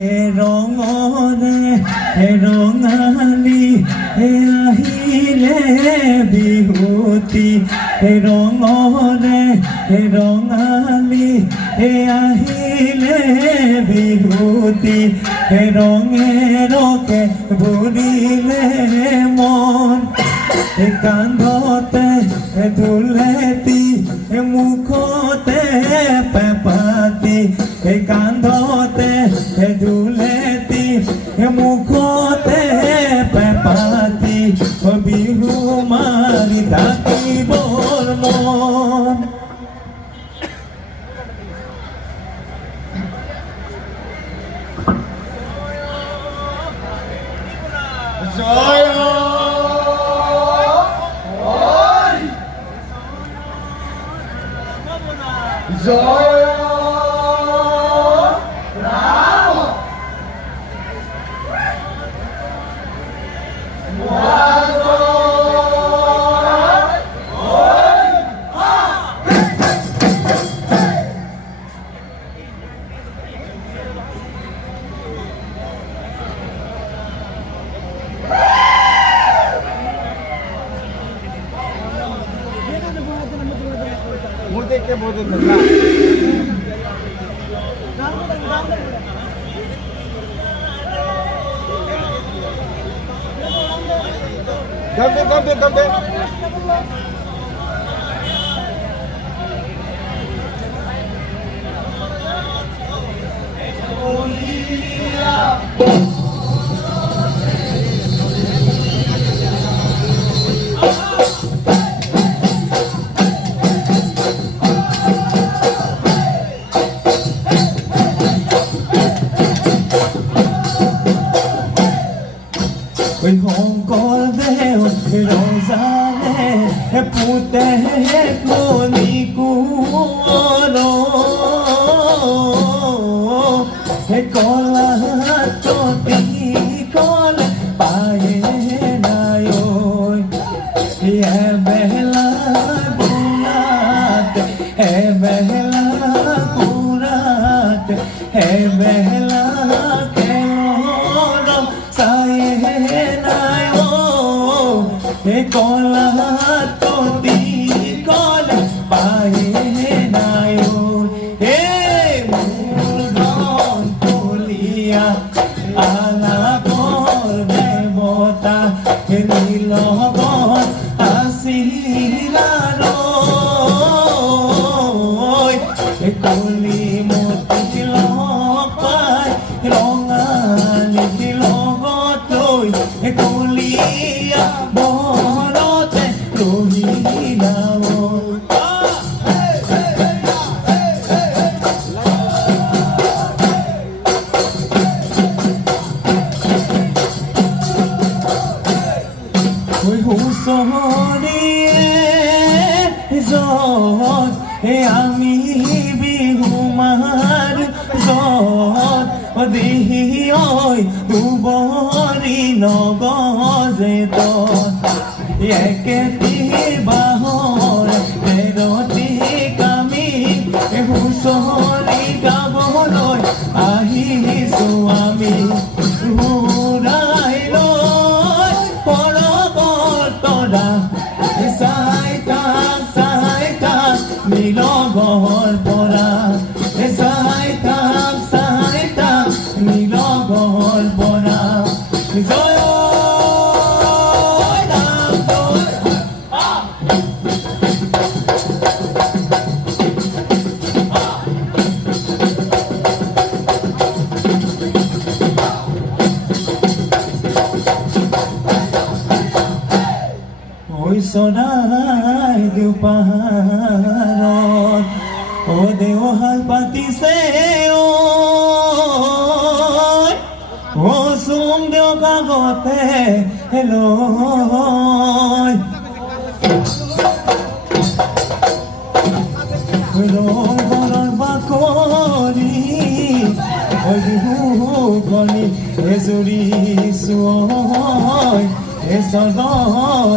ৰঙালী আহিলে বিহুতি ৰঙালী আহিলে বিহুতি ৰঙে ৰঙে ভৰিলে মন কান্ধতে ধুলেতি মুখতে পেপাতি কান্ধতে ধুলেতি মুখতে পেপাতি বিহু মাৰি থাকিবৰ মন জয় জয় রাম দেখতে বলতে Gambe. Rosale pute koni kuoro kola toti kole pae nayo ye bela gurat e bela gurat e bela keloro sae nayo kola toti kola pae nayo mulgon kulia ala kor devota nilogon asila roy kuli moti lopai rongali tilogotoi kulia borote rohilao হুসরিয়ে জত আমি বিহু মার জত দিহি ঐ উবৰি নগজে তত একেটি বাহৰ তেৰটি কামি হুঁচৰি গাবলৈ আহিছো আমি ঘূৰাই লৈ পৰবতৰা চাই থাক নীলগৰ পৰা চাই থাক নীলগৰ পৰা জয় চৰাই দিও পাহাৰত দেওহাল পাতিছে চুম দেও কাগতে লৈ ৰঙৰ বাকৰি বিহু কণী এজুৰি চুয়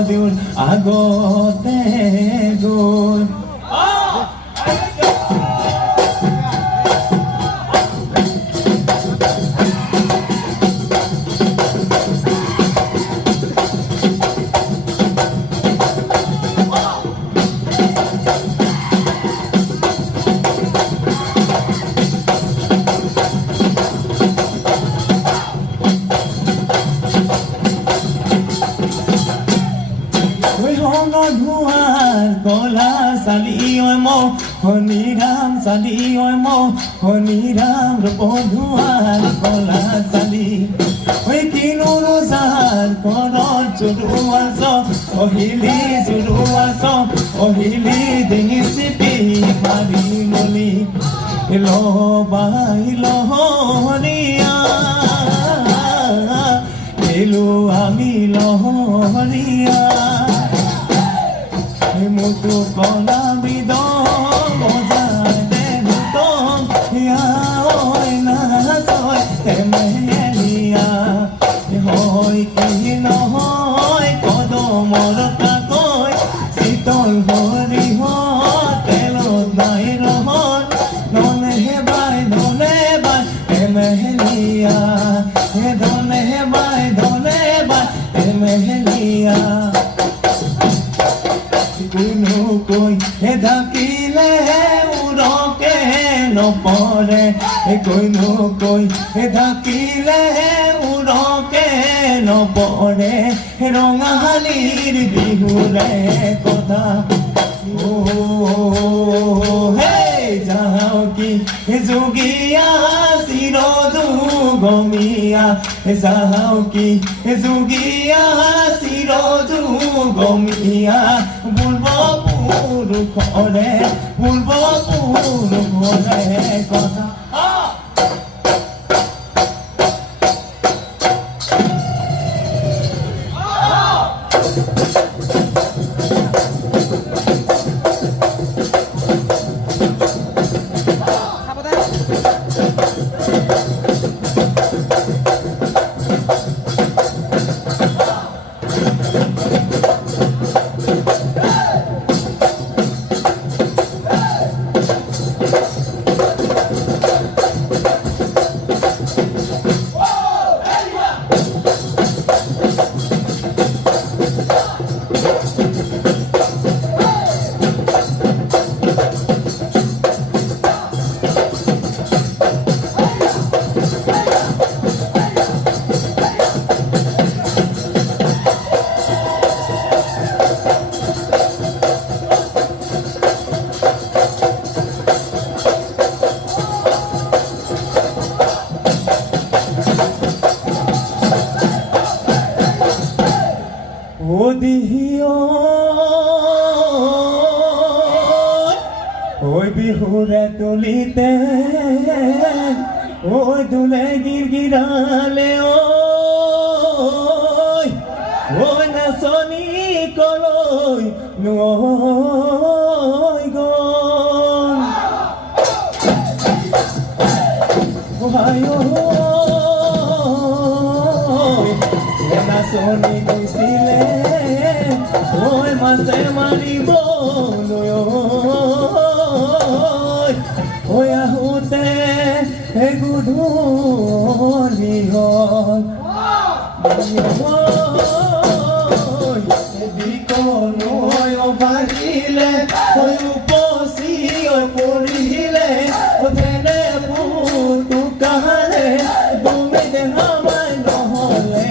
দেউৰ আগতে গৈ সালি ওই মনিরাম বন্ধুয়াল কলা সালি ওই কিনো রোজার করত জুৰুৱাছ অহিলি জুৰুৱাছ অহিলি ডিঙি পি মাৰি মলি লবাই লহৰীয়া এলো আমি লহৰীয়া মুটু কলা বিদ বজাই দে দুটং হিয়া ঐ নাচয় তেমেলীয়া হয় কি নহয় কদমৰ কাকৈ শীতল হৰিহ তেলত নাই ৰহন ননে বাই তেমেলীয়া হে ধনে বাই তেমেলীয়া কোনো কৈ ঢাকিলে উৰকে নপৰে কোনো কৈ ঢাকিলে উৰকে নপৰে ৰঙালীৰ বিহুৰে কথা হে যাওঁ কি যোগীয়া চিৰযুগমীয়া যাওঁ কি যোগীয়া চিৰযুগমীয়া পূৰ্বপুৰুষৰে কথা ওই বিহুরে তুলিতে ওই দুলে গিরগিরালে ওই নাচনি কলৈ নৈ গল নাচনি গৈছিলে ওই মাছে মাৰিবলৈ ঐ আহোঁতে গধূলি হ'ল দিকলৈ বাঢ়িলে উপচি পৰিলে তেনে পুতুকাৰে তুমি দেখাবাই নহ'লে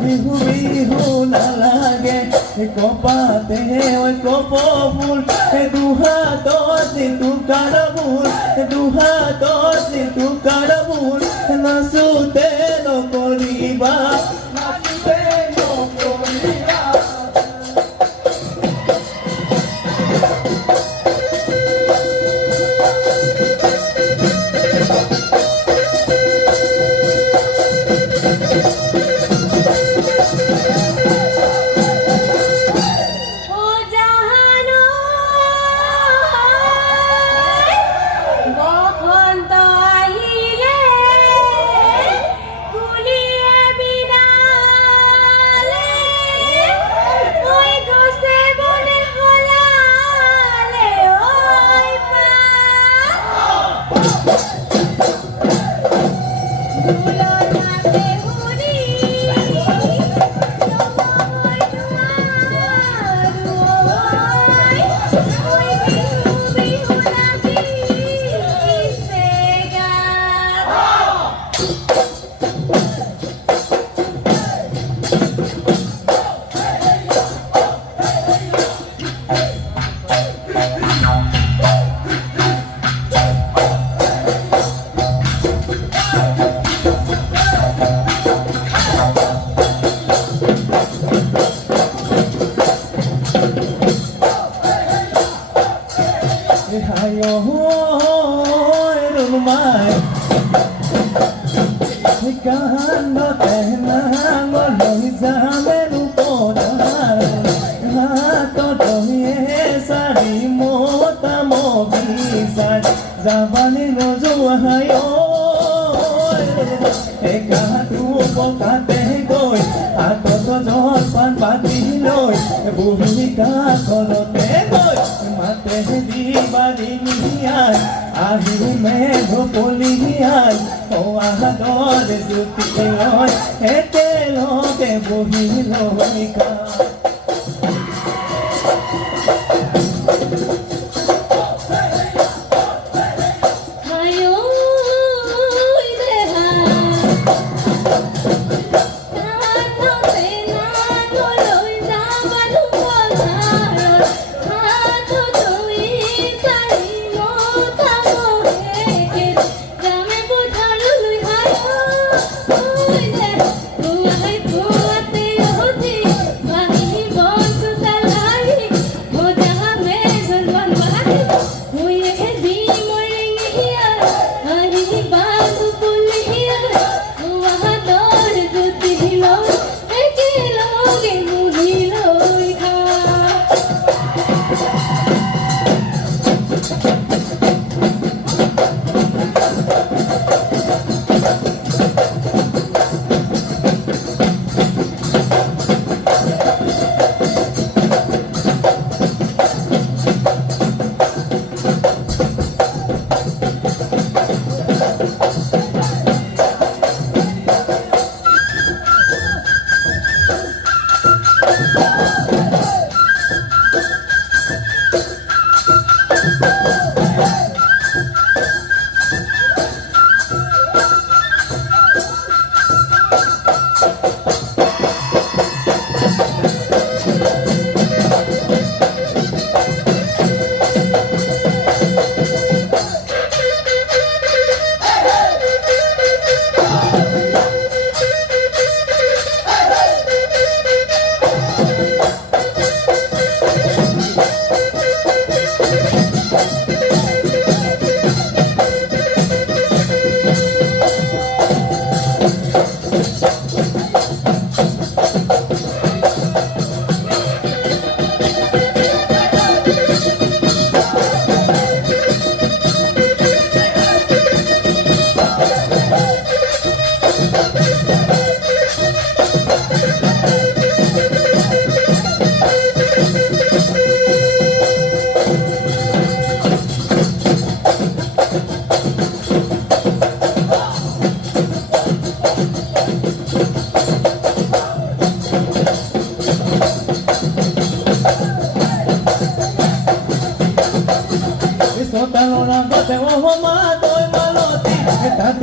বিহু বিহু নালাগে কপাতে ওই কপফুল দুহাতত টুকাৰবোৰ দুহাতত টুকাৰবোৰ নাচোতে নকৰিবা বসন্ত আহিলে কুলিয়ে বিনা rumai Kahanote nangoloi zamenu podar Hato doye sari mota mogisar Zabani nozo hayo Ekatu pokate goi Ato to jolpan pati loi Bhumika korote goi Mate dibari niyai Ahi medho poliyai O ahadore suti loi Ete loke bohi loika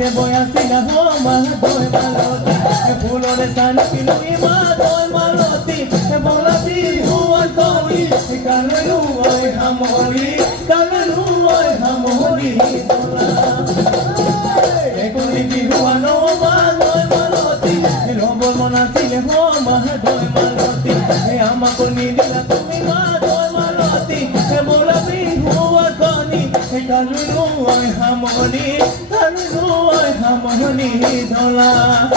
Te voy a decir homa doy maloti Pulo de San Pilui ma doy maloti Bolati huwa koi Kalelu oi hamori Kalelu oi hamori Ekoni ki huwa no ma doy maloti Lobo monasile homa doy maloti Ama koni dila tumi ma doy maloti Bolati huwa koni Kalelu oi hamori Harmony Dola